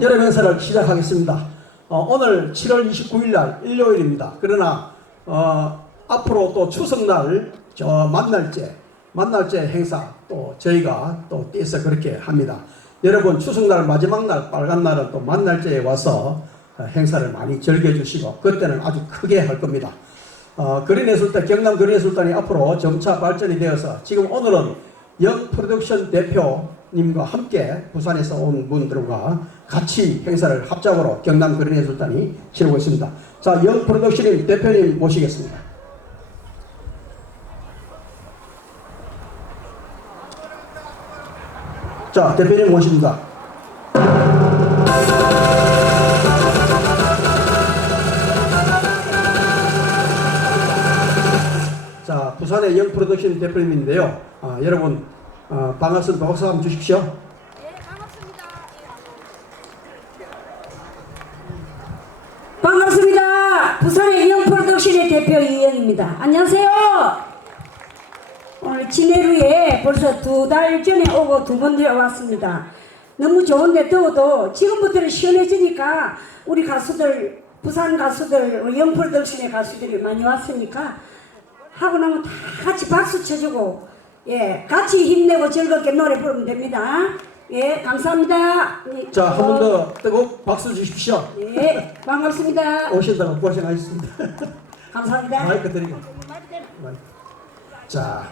여름 행사를 시작하겠습니다. 어, 오늘 7월 29일 날 일요일입니다. 그러나 어, 앞으로 또 추석날 저 만날제 만날제 행사 또 저희가 또 띄어서 그렇게 합니다. 여러분 추석날 마지막 날 빨간 날은 또 만날제에 와서 어, 행사를 많이 즐겨주시고 그때는 아주 크게 할 겁니다. 어, 거린예술단 경남 거린예술단이 앞으로 점차 발전이 되어서 지금 오늘은 영 프로덕션 대표 님과 함께 부산에서 온 분들과 같이 행사를 합작으로 경남 거린예술단이 치르고 있습니다. 자, 영 프로덕션 대표님 모시겠습니다. 자, 대표님 모십니다. 자, 부산의 영 프로덕션 대표님인데요. 아, 여러분 아, 반갑습니다. 박수 한번 주십시오. 네, 반갑습니다. 반갑습니다. 부산의 이영 프로덕션의 대표 이영입니다. 안녕하세요. 오늘 진해루에 벌써 두 달 전에 오고 두 번 왔습니다. 너무 좋은데 더워도 지금부터는 시원해지니까 우리 가수들 부산 가수들 영 프로덕션의 가수들이 많이 왔으니까 하고 나면 다 같이 박수 쳐주고 예 같이 힘내고 즐겁게 노래 부르면 됩니다. 예 감사합니다. 자, 한 번 더 뜨거운 박수 주십시오. 네, 반갑습니다. 오신다고 고생하셨습니다. 감사합니다. 마이크 드리고. 자,